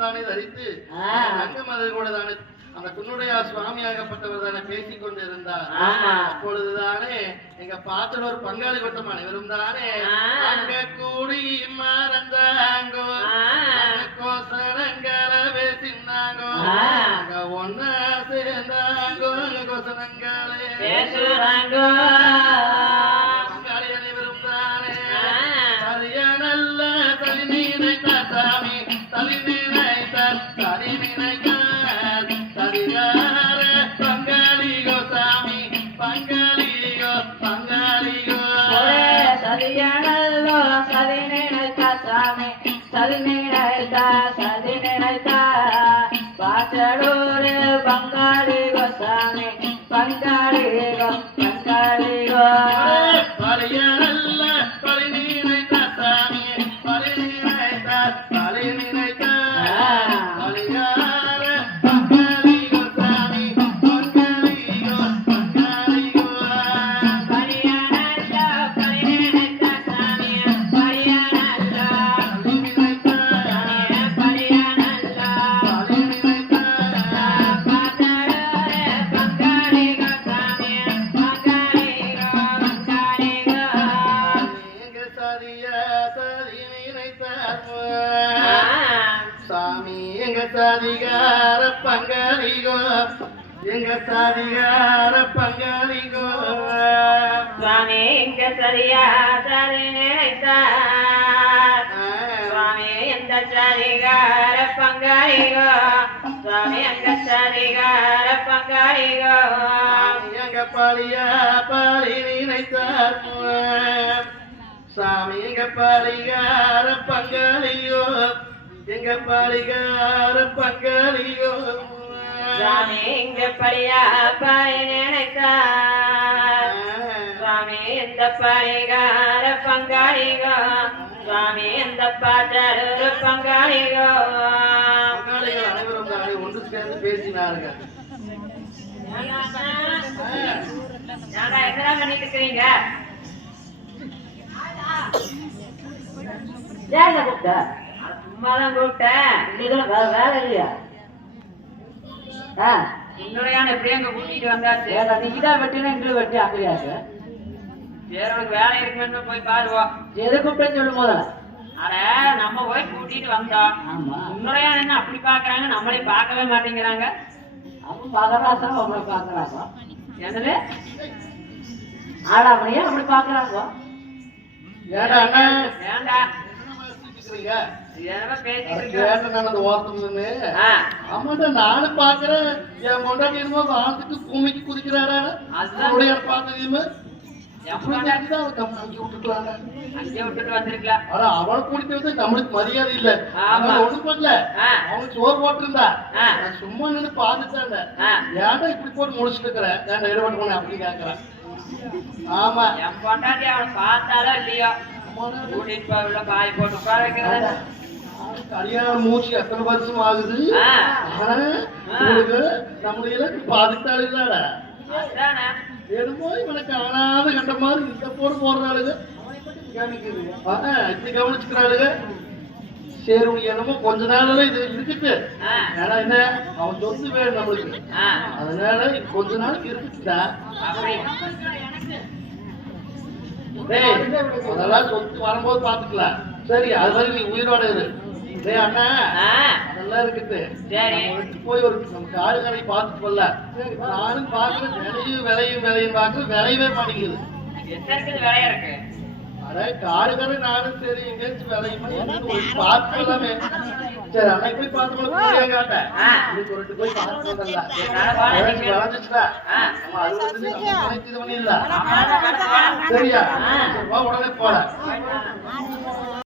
நான் தானே தரித்து தங்கமதில் கூட தானே அந்த குன்னுடைய சுவாமியாகப்பட்டவர் தானே பேசிக் கொண்டிருந்தார். அப்பொழுதுதானே எங்க பாத்தன ஒரு பங்காளி கூட்டம் அனைவரும் தானே அங்க கூடி மறந்தாங்கோ கோசனங்களை பேசினாங்கோ அங்க ஒன்னா சேர்ந்தாங்கோ கோசனங்களே பேசுறாங்கோ பங்காளி அனைவரும் தானே சரிய நல்ல தலி நினைத்தார் சாமி தலி நினைத்தார் தலி நினைத்தார் பங்காளிகோ சாமி பங்காளிகோ பங்காளிகோ சரியானல்லோ சரி நினைத்தா சாமி சரி நினைத்தா சரி நினைத்தா பாச்சலூர் பங்காளிகோ சாமி பங்காளிகோ பங்காளிகோ பலியனல்ல பலி நினைத்தா சாமி பலி நினைத்தா பலி நினைத்தா பலியார பங்காளிகோ சாமி பங்காளிகோ பங்காளிகோ பலியானல்லோ பலி நினைத்தா சாமி பலியானல்லோ பலி நினைத்தா பலியானல்லோ பலி நினைத்தா பாச்சலூர் பங்காளிகோ சாமி பங்காளிகோ பங்காளிகோ எங்க சரியா சரி நினைத்தார் சாமி எங்க சாதிகார பங்காளிகோ எங்க சாதிகார பங்காளிகோ சுவாமி இங்க சரியா சரி நினைத்தார் சுவாமி எந்த சரிகார பங்காளிகோ சுவாமி எங்க சரிகார பங்காளிகோ எங்க பாலியா பாலி நினைத்தார் சாமி எங்க பாலிகார பங்காளியோ எங்க பாலிகார பங்காளியோ சுவாமி இங்க படியா பாய் நினைத்தார் சுவாமி எந்த பரிகார பங்காளிகோ சுவாமி எந்த பாச்சலூர் பங்காளிகோ பங்காளிகள் அனைவரும் தானே ஒன்று சேர்ந்து பேசினார்கள். என்னடா பண்ணிட்டு இருக்கிறீங்க? ஏன் கூப்பிட்ட? சும்மாதான் கூப்பிட்டேன். இன்னைக்கு வேலை இல்லையா? உன்னுடையான எப்படி எங்க கூட்டிட்டு வந்தாச்சு? நீதான் வெட்டினா எங்களுக்கு வெட்டி அப்படியாச்சு. வேற உனக்கு வேலை இருக்குன்னு போய் பாருவோம். எது கூப்பிட்டேன்னு சொல்லும் போது அட நம்ம போய் கூட்டிட்டு வந்தோம். உன்னுடையான என்ன அப்படி பாக்குறாங்க, நம்மளே பார்க்கவே மாட்டேங்கிறாங்க. அப்ப பாக்குறாசா அவங்களை பாக்குறாங்க. என்னது ஆடாமலையா அப்படி பாக்குறாங்க? ஏடா அண்ணா ஏண்டா நானும் பாக்குறேன் என் கொண்டாடி வானத்துக்கு பூமிக்கு குதிக்கிறாரா பார்த்ததையுமே அவனை கூட்டிட்டு வந்து நம்மளுக்கு மரியாதை இல்ல ஒண்ணு பண்ணல அவனுக்கு சோறு போட்டிருந்தா சும்மா நின்று பாத்துட்டாங்க ஏன்டா இப்படி போட்டு முடிச்சுட்டு இருக்கிறேன் ஏன்டா ஈடுபட்டு போன அப்படி கேக்குறேன். ஆமா என் பொண்டாட்டி அவனை பார்த்தாலும் இல்லையோ கூட்டிட்டு போய் பாய் போட்டு உட்கார வைக்கிறது. கல்யாணம் மூச்சு எத்தனை வருஷம் ஆகுது நம்மளுடைய பாதித்தாளுங்களாட என்னமோ இவனை காணாத கண்ட மாதிரி இந்த போடு போடுறாளுங்க இப்படி கவனிச்சுக்கிறாளுங்க. சரி உனக்கு என்னமோ கொஞ்ச நாள் இது இருக்குது. ஏன்னா என்ன அவன் சொத்து வேணும் நம்மளுக்கு, அதனால கொஞ்ச நாளைக்கு இருக்குதா அதெல்லாம் சொத்து வரும்போது பாத்துக்கலாம். சரி அது மாதிரி நீ உயிரோட இரு. அண்ணா அதெல்லாம் இருக்குது போய் ஒரு நம்ம காடு கடை பார்த்துட்டு வரல. நானும் பாக்குறேன் விலையும் பாக்குறேன் விளையவே மாட்டேங்குது. அட காடு கடை நானும் சரி எங்கேயாச்சும் விளையுமா பார்த்து எல்லாமே. சரி அன்னைக்கு போய் பார்த்து காட்டேன் போய் பார்த்து விளைஞ்சிச்சுடா அது வந்து இது பண்ணிடல. சரியா உடனே போல